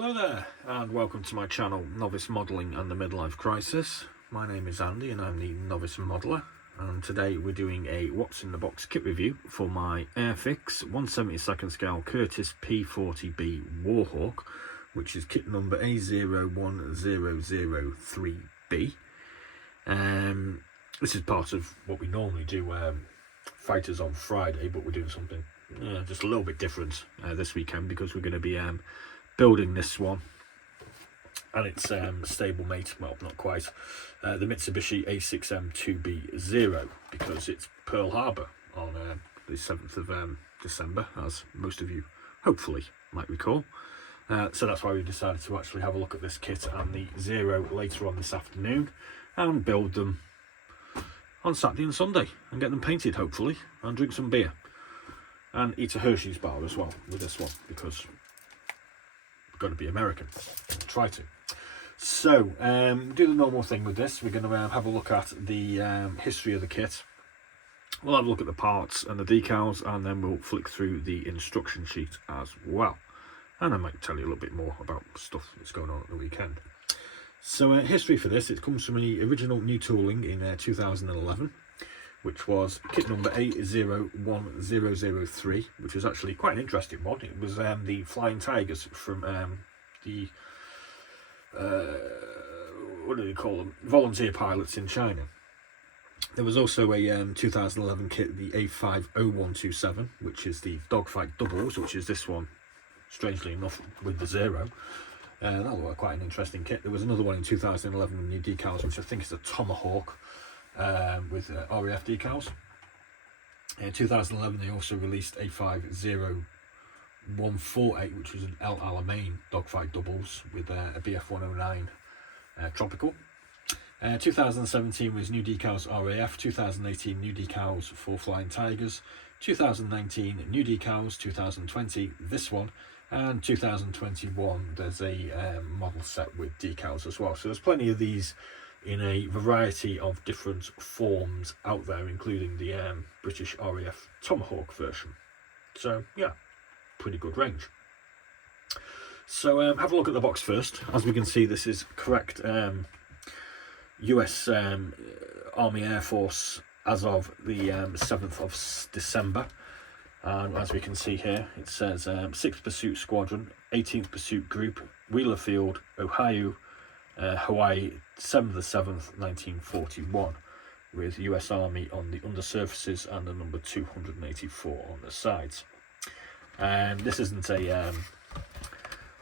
Hello there and welcome to my channel Novice Modelling and the Midlife Crisis. My name is Andy and I'm the Novice Modeller, and today we're doing a what's in the box kit review for my Airfix 1/72 scale Curtis P-40B Warhawk, which is kit number A01003B. This is part of what we normally do, fighters on Friday, but we're doing something just a little bit different this weekend because we're going to be building this one, and it's stablemate, well, not quite, the Mitsubishi A01003B because it's Pearl Harbor on the 7th of December, as most of you hopefully might recall. So that's why we decided to actually have a look at this kit and the Zero later on this afternoon and build them on Saturday and Sunday and get them painted hopefully, and drink some beer and eat a Hershey's bar as well with this one because got to be American. Try to. So do the normal thing with this. We're going to have a look at the history of the kit. We'll have a look at the parts and the decals, and then we'll flick through the instruction sheet as well, and I might tell you a little bit more about stuff that's going on at the weekend. So history for this, it comes from the original new tooling in 2011, which was kit number A01003, which was actually quite an interesting one. It was the Flying Tigers from the what do they call them? Volunteer pilots in China. There was also a 2011 kit, the A01007, which is the dogfight doubles, which is this one, strangely enough, with the Zero. That was quite an interesting kit. There was another one in 2011 with new decals, which I think is a Tomahawk, with RAF decals. In 2011 they also released A50148, which was an El Alamein dogfight doubles with a BF109 Tropical. 2017 was new decals RAF, 2018 new decals for Flying Tigers, 2019 new decals, 2020 this one, and 2021 there's a model set with decals as well. So there's plenty of these in a variety of different forms out there, including the British RAF Tomahawk version. So yeah, pretty good range. So have a look at the box first. As we can see, this is correct US Army Air Force as of the 7th of December. And as we can see here, it says 6th Pursuit Squadron, 18th Pursuit Group, Wheeler Field, Ohio, Hawaii, 7th of 7th, 1941, with US Army on the undersurfaces and the number 284 on the sides. And this isn't a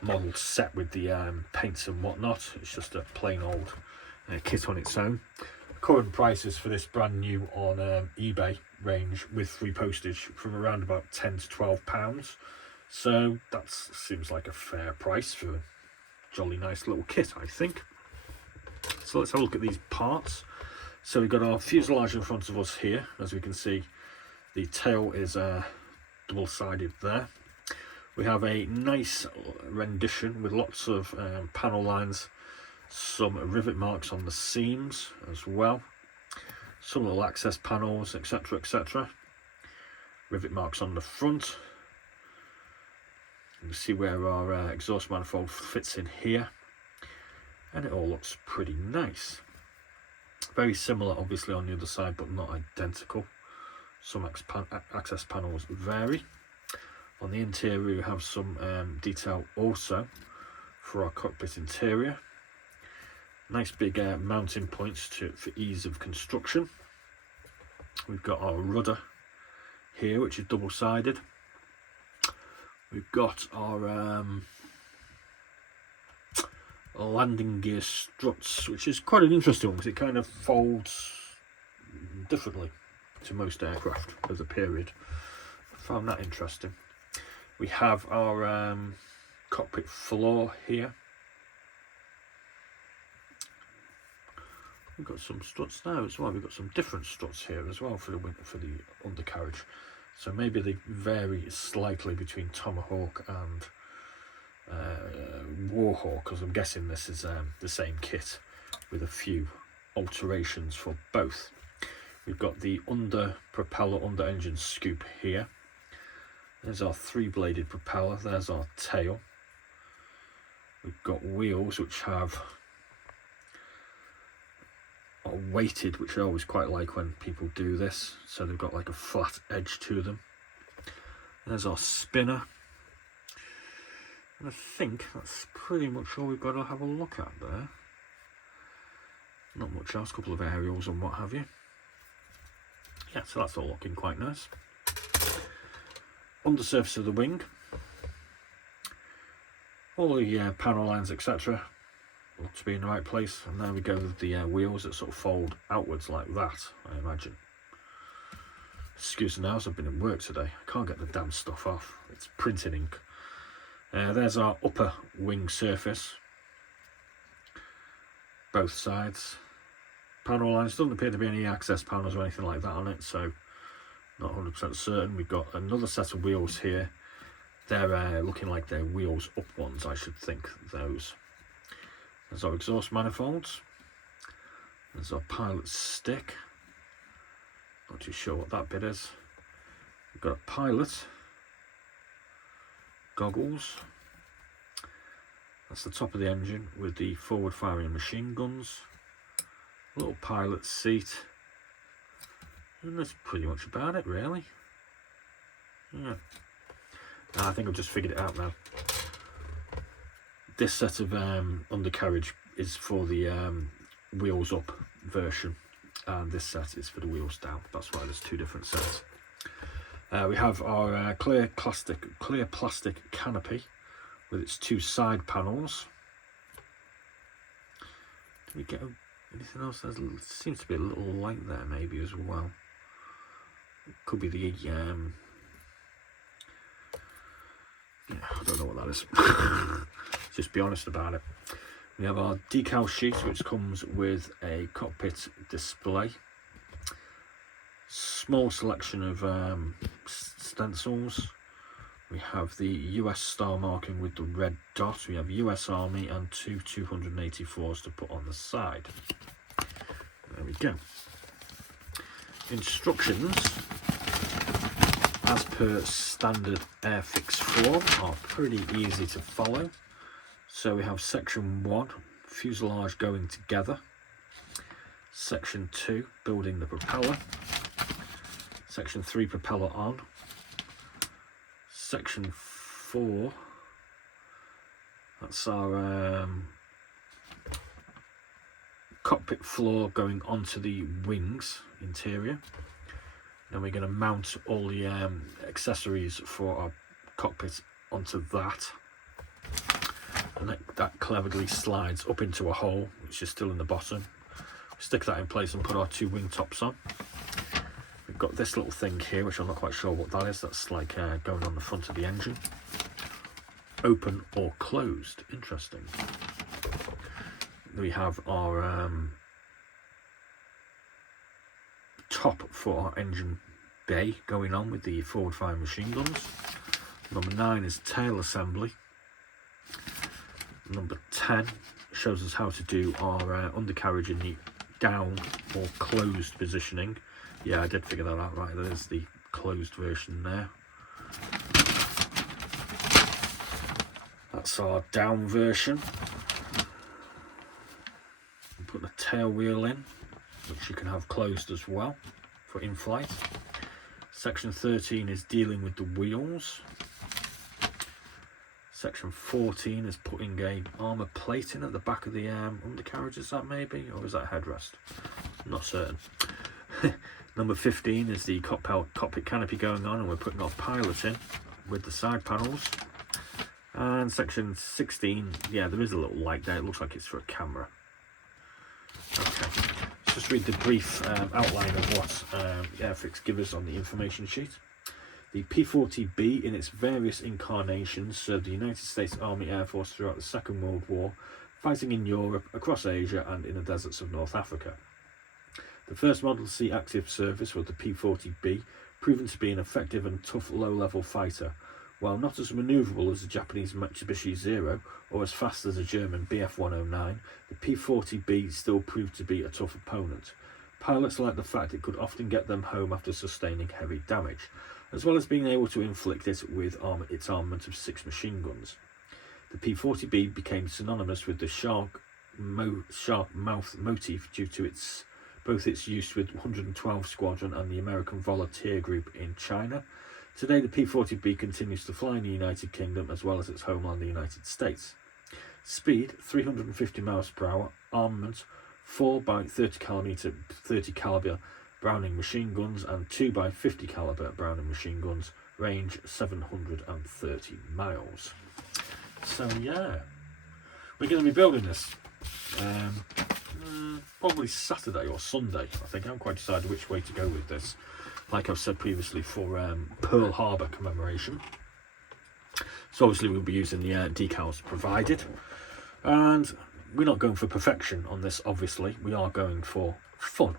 model set with the paints and whatnot, it's just a plain old kit on its own. Current prices for this brand new on eBay range with free postage from around about £10 to £12. So that seems like a fair price for a jolly nice little kit, I think. So let's have a look at these parts. So we've got our fuselage in front of us here. As we can see, the tail is double-sided there. We have a nice rendition with lots of panel lines, some rivet marks on the seams as well, some little access panels, etc, etc. Rivet marks on the front. You can see where our exhaust manifold fits in here, and it all looks pretty nice. Very similar obviously on the other side, but not identical. Some access panels vary. On the interior we have some detail also for our cockpit interior. Nice big mounting points for ease of construction. We've got our rudder here, which is double-sided. We've got our landing gear struts, which is quite an interesting one because it kind of folds differently to most aircraft of the period. I found that interesting. We have our cockpit floor here. We've got some struts now as well. We've got some different struts here as well for the undercarriage. So maybe they vary slightly between Tomahawk and Warhawk, because I'm guessing this is the same kit with a few alterations for both. We've got the under propeller, under engine scoop here. There's our three-bladed propeller. There's our tail. We've got wheels which are weighted, which I always quite like when people do this, so they've got like a flat edge to them. There's our spinner, and I think that's pretty much all we've got to have a look at there. Not much else, a couple of aerials and what have you. Yeah, so that's all looking quite nice. On the surface of the wing, all the panel lines, etc., look to be in the right place, and there we go with the wheels that sort of fold outwards like that, I imagine. Excuse me now, as I've been at work today, I can't get the damn stuff off. It's printing ink. There's our upper wing surface, both sides. Panel lines, doesn't appear to be any access panels or anything like that on it, so not 100% certain. We've got another set of wheels here. They're looking like they're wheels up ones, I should think, those. There's our exhaust manifolds. There's our pilot stick. Not too sure what that bit is. We've got a pilot. Goggles. That's the top of the engine with the forward firing machine guns. Little pilot seat. And that's pretty much about it, really. Yeah. I think I've just figured it out now. This set of undercarriage is for the wheels up version, and this set is for the wheels down. That's why there's two different sets. We have our clear plastic canopy with its two side panels. Do we get anything else? There seems to be a little light there maybe as well. Could be the yeah, I don't know what that is. Just be honest about it. We have our decal sheet, which comes with a cockpit display. Small selection of stencils. We have the US star marking with the red dot. We have US Army and two 284s to put on the side. There we go. Instructions, as per standard Airfix form, are pretty easy to follow. So we have section 1, fuselage going together. Section 2, building the propeller. Section 3, propeller on. Section 4, that's our cockpit floor going onto the wings interior. Then we're going to mount all the accessories for our cockpit onto that, and that cleverly slides up into a hole which is still in the bottom. Stick that in place and put our two wing tops on. We've got this little thing here, which I'm not quite sure what that is. That's like going on the front of the engine. Open or closed. Interesting. We have our top for our engine bay going on with the forward firing machine guns. Number 9 is tail assembly. Number 10 shows us how to do our undercarriage in the down or closed positioning. Yeah, I did figure that out right. That is the closed version there. That's our down version. Put the tail wheel in, which you can have closed as well for in-flight. Section 13 is dealing with the wheels. Section 14 is putting a armour plate in at the back of the undercarriage. Is that maybe, or is that headrest? I'm not certain. Number 15 is the cockpit canopy going on, and we're putting our pilot in with the side panels. And section 16, yeah, there is a little light there. It looks like it's for a camera. Okay, let's just read the brief outline of what Airfix give us on the information sheet. The P-40B, in its various incarnations, served the United States Army Air Force throughout the Second World War, fighting in Europe, across Asia, and in the deserts of North Africa. The first model to see active service was the P-40B, proven to be an effective and tough low-level fighter. While not as manoeuvrable as the Japanese Mitsubishi Zero or as fast as the German Bf-109, the P-40B still proved to be a tough opponent. Pilots liked the fact it could often get them home after sustaining heavy damage, as well as being able to inflict it with its armament of 6 machine guns. The P-40B became synonymous with the shark mouth motif due to both its use with 112 Squadron and the American Volunteer Group in China. Today, the P-40B continues to fly in the United Kingdom as well as its homeland, the United States. Speed, 350 miles per hour. Armament, 4 by 30 caliber Browning machine guns and 2 by 50 caliber Browning machine guns. Range 730 miles. So yeah, we're going to be building this probably Saturday or Sunday. I think I haven't quite decided which way to go with this. Like I've said previously, for Pearl Harbor commemoration. So obviously we'll be using the decals provided, and we're not going for perfection on this. Obviously, we are going for fun,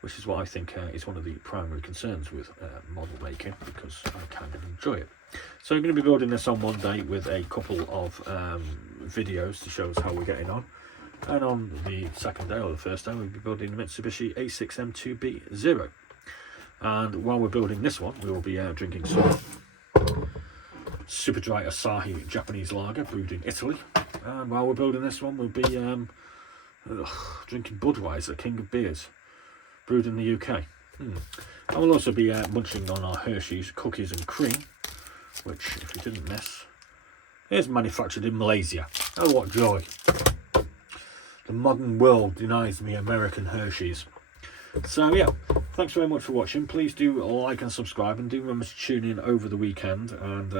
which is what I think is one of the primary concerns with model making, because I kind of enjoy it. So I'm going to be building this on one day with a couple of videos to show us how we're getting on. And on the second day or the first day, we'll be building the Mitsubishi A01003B. And while we're building this one, we will be drinking some super dry Asahi Japanese lager brewed in Italy. And while we're building this one, we'll be drinking Budweiser, King of Beers, brewed in the UK. And we'll also be munching on our Hershey's cookies and cream, which, if you didn't miss, is manufactured in Malaysia. Oh, what joy! The modern world denies me American Hershey's. So yeah, thanks very much for watching. Please do like and subscribe, and do remember to tune in over the weekend, and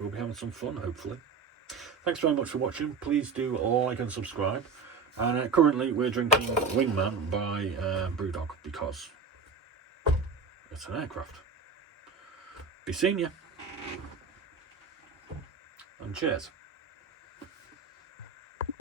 we'll be having some fun, hopefully. Thanks very much for watching. Please do like and subscribe. And currently we're drinking Wingman by Brewdog, because it's an aircraft. Be seeing you. And cheers.